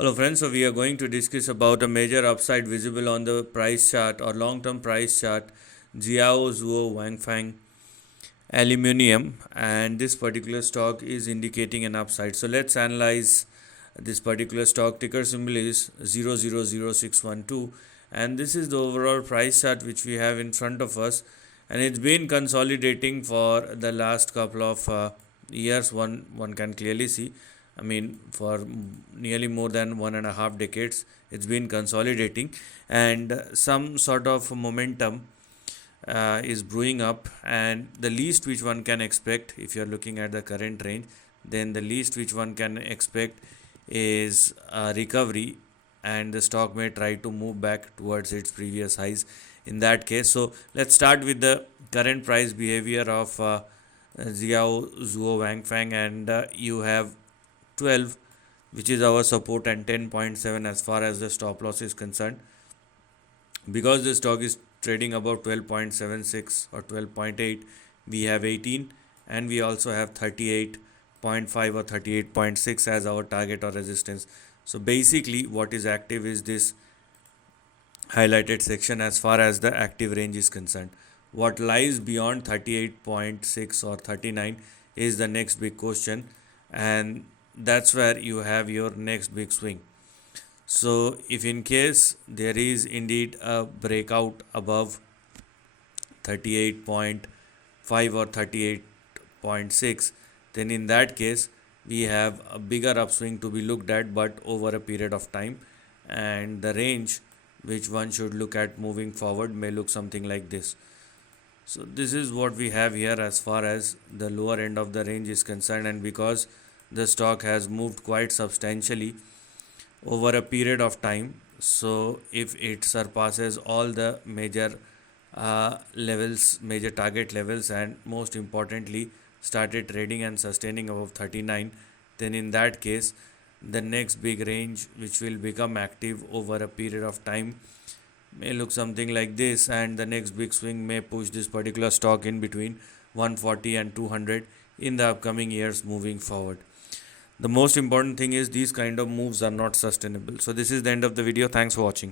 Hello friends, so we are going to discuss about a major upside visible on the price chart or long-term price chart, Jiaozuo Wanfang Aluminium, and this particular stock is indicating an upside. So let's analyze this particular stock. Ticker symbol is 000612, and this is the overall price chart which we have in front of us, and it's been consolidating for the last couple of years. One can clearly see, I mean, for nearly more than 1.5 decades, it's been consolidating, and some sort of momentum is brewing up. And the least which one can expect, if you're looking at the current range, then the least which one can expect is a recovery, and the stock may try to move back towards its previous highs in that case. So let's start with the current price behavior of Jiaozuo Wanfang, and you have 12, which is our support, and 10.7 as far as the stop loss is concerned. Because the stock is trading above 12.76 or 12.8, we have 18, and we also have 38.5 or 38.6 as our target or resistance. So basically what is active is this highlighted section as far as the active range is concerned. What lies beyond 38.6 or 39 is the next big question, and that's where you have your next big swing. So if in case there is indeed a breakout above 38.5 or 38.6, then in that case we have a bigger upswing to be looked at, but over a period of time, and the range which one should look at moving forward may look something like this. So this is what we have here as far as the lower end of the range is concerned, and because the stock has moved quite substantially over a period of time, so if it surpasses all the major levels, major target levels, and most importantly started trading and sustaining above 39, then in that case the next big range which will become active over a period of time may look something like this, and the next big swing may push this particular stock in between 140 and 200 in the upcoming years moving forward. The most important thing is these kind of moves are not sustainable. So this is the end of the video. Thanks for watching.